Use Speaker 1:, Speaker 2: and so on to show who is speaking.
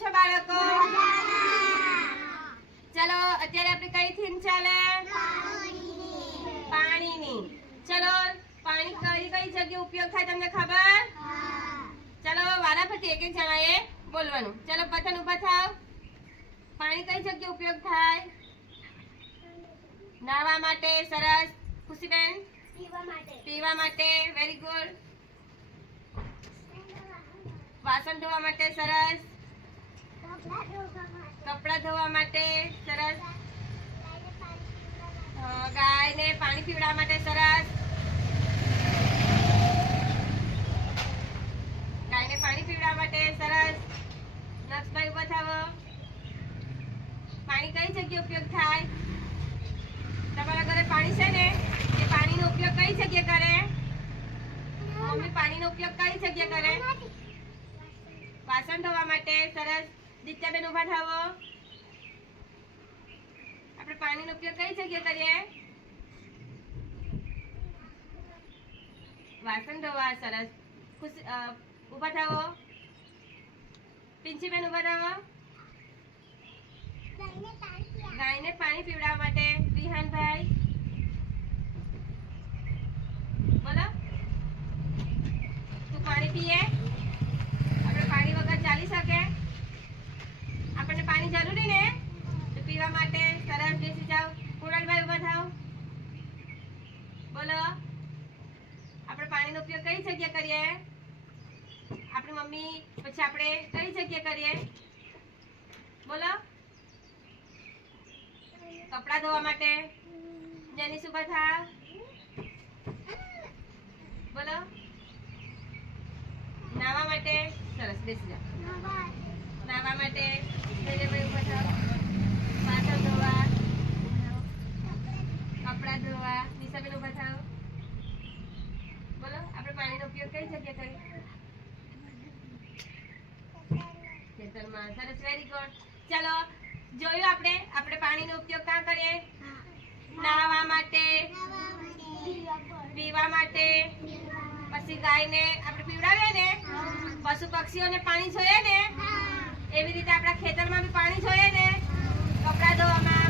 Speaker 1: છો બાળકો? ચલો, અત્યારે આપણે કઈ થીમ ચાલે પાણીની. ચલો, પાણી કઈ કઈ જગ્યાએ ઉપયોગ થાય તમને ખબર? ચલો, વારાફરતી એક એક જણાએ બોલવાનું. ચલો પતન ઊભા થાવ. પાણી કઈ જગ્યાએ ઉપયોગ થાય? નાવા માટે સરસ. ખુશીબેન? પીવા માટે. વેરી ગુડ વાસણ ધોવા માટે સરસ. કપડાં ધોવા માટે સરસ. ગાયને પાણી પીવડાવવા માટે સરસ. ગાયને પાણી પીવડાવવા માટે સરસ. નક્ષભાઈ ઊભા થાવો. પાણી કઈ જગ્યાએ ઉપયોગ થાય? તમારા ઘરે પાણી છે ને? એ પાણીનો ઉપયોગ કઈ જગ્યાએ કરે? મમ્મી, પાણીનો ઉપયોગ કઈ જગ્યાએ કરે? વાસણ ધોવા માટે દિત્યાબેન ઊભા થાવો આપણે પાણીનો ઉપયોગ કઈ જગ્યાએ કરીએ? વાસણ ધોવા સરસ. ખુશ અ, ઊભા થાવો પિંચીબેન ઊભા થાવો ગાયને પાણી પીવડાવવા માટે વિહાનભાઈ બોલો તું પાણી પીએ આપણે પાણી વગર ચાલી શકે આપણને પાણી જરૂરી ને તો પીવા માટે સરસ બેસી જાઓ કુણાલભાઈ ઊભા થાવ બોલો આપણે પાણીનો ઉપયોગ કઈ જગ્યાએ કરીએ? આપણી મમ્મી પછી આપણે કઈ જગ્યાએ કરીએ? બોલો. કપડાં ધોવા માટે? જેની સુભા થા બોલો. નાવા માટે? સરસ, બેસી જાઓ. નાવા માટે ધૈર્યભાઈ ઊભા થાવ વાસણ ધોવા કપડાં ધોવા નિશાબેન ઊભા થાવ બોલો આપણે પાણીનો ગુડ ચલો, જોયું આપણે? આપણે પાણીનો ઉપયોગ ક્યાં કરીએ? નાહવા માટે, પીવા માટે, પછી ગાયને આપણે પીવડાવીએ ને? પશુ પક્ષીઓને પાણી જોઈએ ને? એવી રીતે આપણા ખેતરમાં બી પાણી જોઈએ ને? કપડાં ધોવામાં